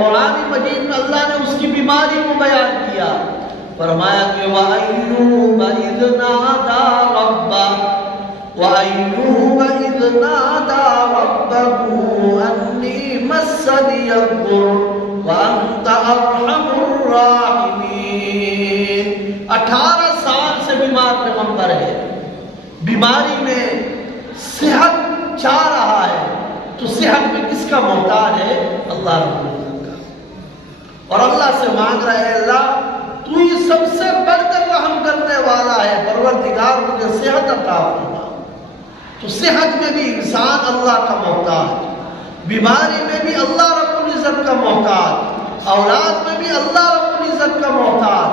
قرآن مجید میں اللہ نے اس کی بیماری کو بیان کیا، فرمایا کہ وَأَيُّوبَ إِذْ نَادَى رَبَّهُ وَأَيُّوبَ إِذْ نَادَى رَبَّهُ أَنِّي مَسَّنِيَ الضُّرُّ وَأَنْتَ أَرْحَمُ الرَّاحِمِينَ۔ 18 سال سے بیمار پیغمبر ہے، بیماری میں صحت چاہ رہا ہے، تو صحت میں کس کا محتاج ہے؟ اللہ رب العزت کا۔ اور اللہ سے مانگ رہا ہے اللہ تو ہی سب سے بڑھ کر رحم کرنے والا ہے، پروردگار مجھے صحت عطا فرما۔ تو صحت میں بھی انسان اللہ کا محتاج، بیماری میں بھی اللہ رب العزت کا محتاج، اولاد میں بھی اللہ رب العزت کا محتاج،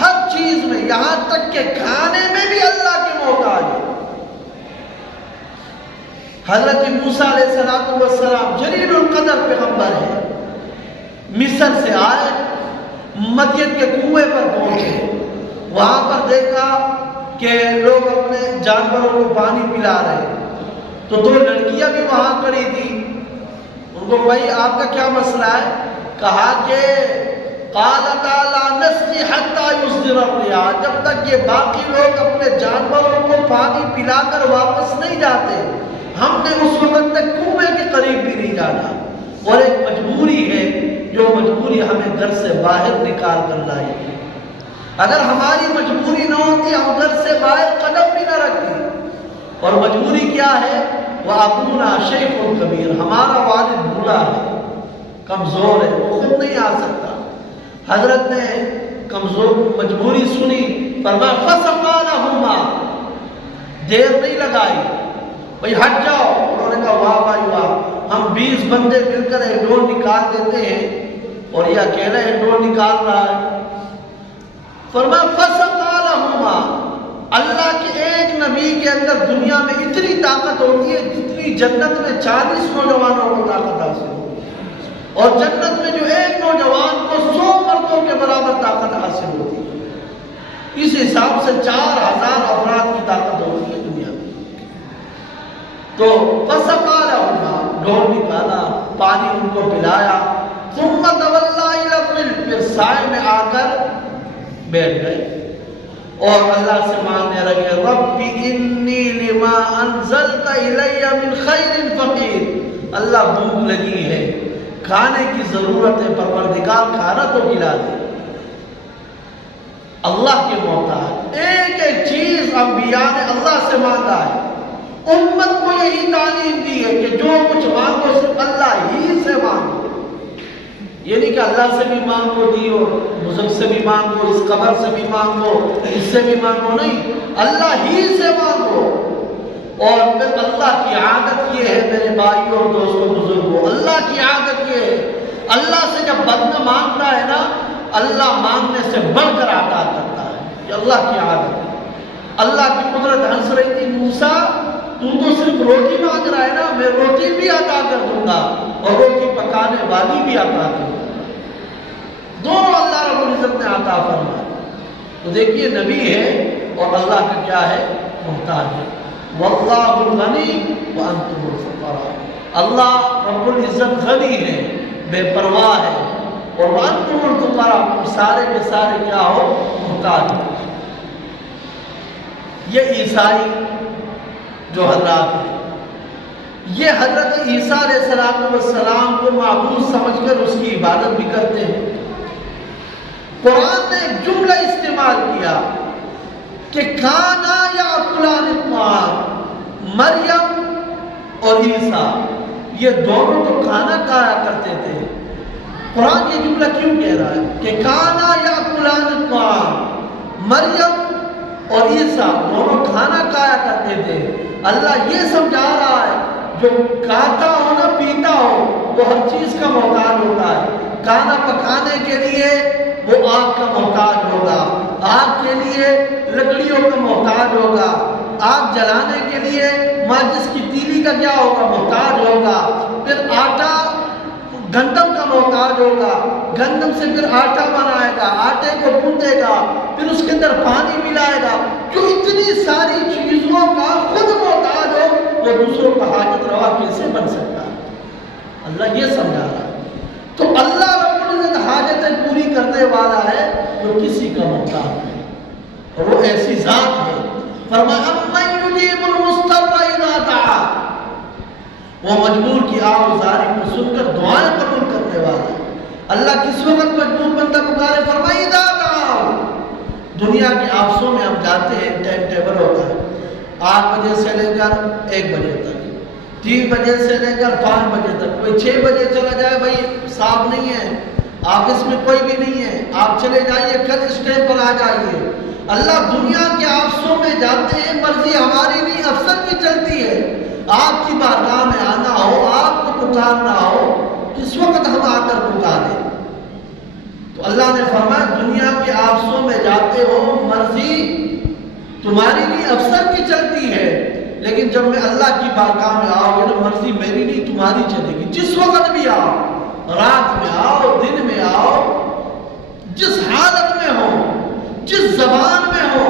ہر چیز میں، یہاں تک کہ کھانے میں بھی اللہ کے محتاج ہے۔ حضرت موسیٰ علیہ السلام جلیل القدر پیغمبر ہے، مصر سے آئے، مدین کے کنویں پر پہنچے، وہاں پر دیکھا کہ لوگ اپنے جانوروں کو پانی پلا رہے، تو 2 لڑکیاں بھی وہاں کھڑی تھی۔ ان کو بھائی آپ کا کیا مسئلہ ہے؟ کہا کہ قالتا لا نسقی حتی یصدر الرعاء، جب تک یہ باقی لوگ اپنے جانوروں کو پانی پلا کر واپس نہیں جاتے، ہم نے اس وقت تک کنویں کے قریب بھی نہیں جانا۔ اور ایک مجبوری ہے، جو مجبوری ہمیں گھر سے باہر نکال کر لائی ہے۔ اگر ہماری مجبوری نہ ہوتی ہم گھر سے باہر قدم بھی نہ رکھتے۔ اور مجبوری کیا ہے؟ وَأَبُونَا شَيْخٌ کبیر، ہمارا والد بوڑھا ہے، کمزور ہے، وہ خود نہیں آ سکتا۔ حضرت نے کمزور مجبوری سنی، فرمایا فَسَقَىٰ لَهُمَا، دیر نہیں لگائی، بھئی ہٹ جاؤ۔ انہوں نے کہا واہ بھائی واہ، ہم 20 بندے مل کر ایک ڈول نکال دیتے ہیں اور یہ اکیلا ایک ڈول نکال رہا ہے۔ فرمایا فَسَقَىٰ لَهُمَا، اللہ کے ایک نبی کے اندر دنیا میں اتنی طاقت ہوتی ہے جتنی جنت میں 40 نوجوانوں کو طاقت حاصل ہوتی ہے، اور جنت میں جو ایک نوجوان کو 100 مردوں کے برابر طاقت حاصل ہوتی ہے۔ اس حساب سے 4000 افراد کی طاقت ہوتی ہے دنیا میں۔ تو فَسَقَىٰ لَهُمَا، ڈول نکالا، پانی ان کو پلایا، ثُمَّ تَوَلَّىٰ إِلَى الظِّلِّ، پھر سائے میں آ کر بیٹھ گئے اور اللہ سے مانگنے لگے رَبِّ إِنِّي لِمَا أَنزَلْتَ إِلَيَّ مِنْ خَيْرٍ فَقِيرٌ، اللہ بھوک لگی ہے، کھانے کی ضرورت ہے، پروردگار کھانا تو کھلا دے۔ اللہ کے محتاج، ایک ایک چیز انبیاء نے اللہ سے مانگا ہے۔ امت کو یہی تعلیم دی ہے کہ جو کچھ مانگو صرف اللہ ہی سے مانگو، یہ نہیں کہ اللہ سے بھی مانگو دیو، بزرگ سے بھی مانگو، اس قبر سے بھی مانگو، اس سے بھی مانگو، نہیں، اللہ ہی سے مانگو۔ اور پھر اللہ کی عادت یہ ہے میرے بھائیوں اور دوستوں بزرگوں، اللہ کی عادت یہ ہے، اللہ سے جب بندہ مانگتا ہے نا، اللہ مانگنے سے بڑھ کر عطا کرتا ہے، یہ اللہ کی عادت ہے۔ اللہ کی قدرت ہنس رہی تھی، موسیٰ تو صرف روٹی مانگ رہا ہے نا، میں روٹی بھی عطا کر دوں گا اور روٹی پکانے والی بھی عطا کر دوں گا، دونوں اللہ رب العزت نے عطا فرمایا۔ تو دیکھیے نبی ہے اور اللہ کا کیا ہے؟ محتاج ہے۔ وَاللَّهُ الْغَنِيُّ وَأَنْتُمُ الْفُقَرَاءُ، اللہ رب العزت غنی ہے، بے پرواہ ہے، اور وَأَنْتُمُ الْفُقَرَاءُ، تم سارے کے سارے کیا ہو؟ محتاج ہو۔ یہ عیسائی جو حضرات ہیں، یہ حضرت عیسیٰ علیہ السلام کو معبود سمجھ کر اس کی عبادت بھی کرتے ہیں۔ قرآن نے ایک جملہ استعمال کیا کہ کھانا یاکلان الطعام، مریم اور عیسیٰ یہ دونوں تو کھانا کھایا کرتے تھے۔ قرآن یہ جملہ کیوں کہہ رہا ہے کہ کھانا یاکلان الطعام، مریم اور عیسیٰ دونوں کھانا کھایا کرتے تھے؟ اللہ یہ سمجھا رہا ہے جو کھاتا ہو نہ پیتا ہو وہ ہر چیز کا محتاج ہوتا ہے۔ کھانا پکانے کے لیے وہ آگ کا محتاج ہوگا، آگ کے لیے لکڑیوں کا محتاج ہوگا، آگ جلانے کے لیے ماچس کی تیلی کا کیا ہوگا؟ محتاج ہوگا، پھر آٹا گندم کا محتاج ہوگا، گندم سے پھر آٹا بنائے گا، آٹے کو گوندے گا، پھر اس کے اندر پانی ملائے گا۔ جو اتنی ساری چیزوں کا خود محتاج ہو وہ دوسروں کا حاجت روا کیسے بن سکتا ہے؟ اللہ یہ سمجھا رہا ہے۔ تو اللہ رب پوری کرنے والا ہے، وہ کسی کا محتاج ہے، اور وہ ایسی ذات ہے۔ فرمایا امن یجیب المضطر اذا دعا، وہ مجبور کی آوازاری کو سن کر دعائیں قبول کرنے والا ہے۔ اللہ کس وقت مجبور بندہ پکارے؟ فرمایا اذا دعا۔ دنیا کے آفسوں میں ہم جاتے ہیں، ٹائم ٹیبل ہوتا ہے 8 بجے سے لے کر 1 بجے تک، 3 بجے سے لے کر 5 بجے تک، کوئی 6 بجے چلا جائے، بھائی صاحب نہیں ہے، آفس میں کوئی بھی نہیں ہے، آپ چلے جائیے، کل اس ٹائم پر آ جائیے۔ اللہ دنیا کے آفسوں میں جاتے ہیں، مرضی ہماری نہیں افسر کی چلتی ہے۔ آپ کی بارگاہ میں آنا ہو، آپ کو پکارنا ہو، کس وقت ہم آ کر پکاریں؟ تو اللہ نے فرمایا دنیا کے آفسوں میں جاتے ہو، مرضی تمہاری نہیں افسر کی چلتی ہے، لیکن جب میں اللہ کی بارگاہ میں آؤ گے نا، مرضی میری نہیں تمہاری چلے گی۔ جس وقت بھی آؤ، رات میں آؤ، دن میں آؤ، جس حالت میں ہو، جس زبان میں ہو،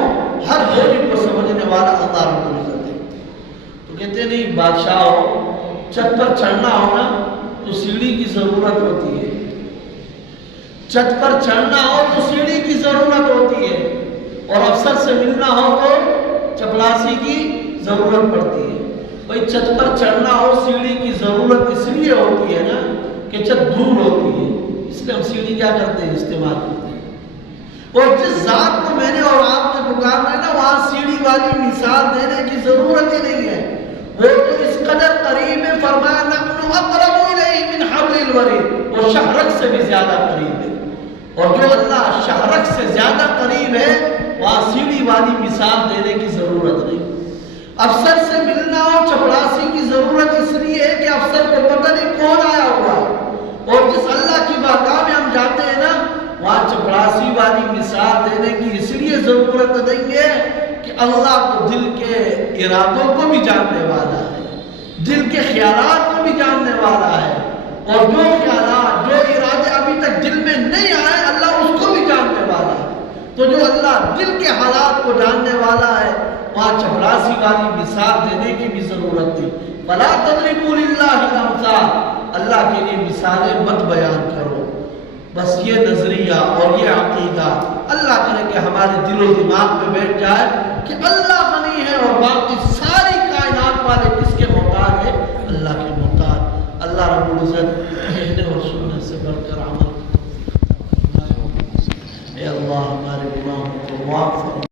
ہر بولی کو سمجھنے والا اللہ رب العزت ہے۔ تو کہتے نہیں بادشاہ ہو، چھت پر چڑھنا ہو نا تو سیڑھی کی ضرورت ہوتی ہے، چھت پر چڑھنا ہو تو سیڑھی کی ضرورت ہوتی ہے، اور افسر سے ملنا ہو تو چپڑاسی کی ضرورت پڑتی ہے۔ بھائی چھت پر چڑھنا ہو، سیڑھی کی ضرورت اس لیے ہوتی ہے نا کہ چھت دور ہوتی ہے، اس لیے ہم سیڑھی کیا کرتے ہیں؟ استعمال کرتے ہیں۔ اور جس ذات کو میں نے اور آپ نے پکارنا ہے نا، وہاں سیڑھی والی مثال دینے کی ضرورت ہی نہیں ہے، وہ تو اس قدر قریب ہے۔ فرمایا نحن اقرب الیہ من حبل الورید، وہ شہرک سے بھی زیادہ قریب ہے، اور جو اللہ شہرک سے زیادہ قریب ہے وہاں سیڑھی والی مثال دینے کی ضرورت نہیں۔ افسر سے ملنا ہو، چپڑاسی کی ضرورت اس لیے ہے کہ افسر کو پتہ نہیں کون آیا ہوا ہے، اور جس اللہ کی بارگاہ میں ہم جاتے ہیں نا، وہاں چپڑاسی والی مثال دینے کی اس لیے ضرورت نہیں ہے کہ اللہ کو دل کے ارادوں کو بھی جاننے والا ہے، دل کے خیالات کو بھی جاننے والا ہے، اور جو خیالات، جو ارادے ابھی تک دل میں نہیں آئے، اللہ اس کو بھی جاننے والا ہے۔ تو جو اللہ دل کے حالات کو جاننے والا ہے، وہاں چپڑاسی والی مثال دینے کی بھی ضرورت تھی۔ فَلَا تَضْرِبُوا لِلَّهِ الْأَمْثَالَ، اللہ کے لیے مثالیں مت بیان کرو۔ بس یہ نظریہ اور یہ عقیدہ اللہ کرے کہ ہمارے دل و دماغ میں بیٹھ جائے کہ اللہ غنی ہے اور باقی ساری کائنات والے کس کے محتاج ہے؟ اللہ کے محتاج۔ اللہ رب العزت کہنے اور سننے سے بڑھ کر عمل، اے اللہ ہمارے گناہوں کو معاف فرما۔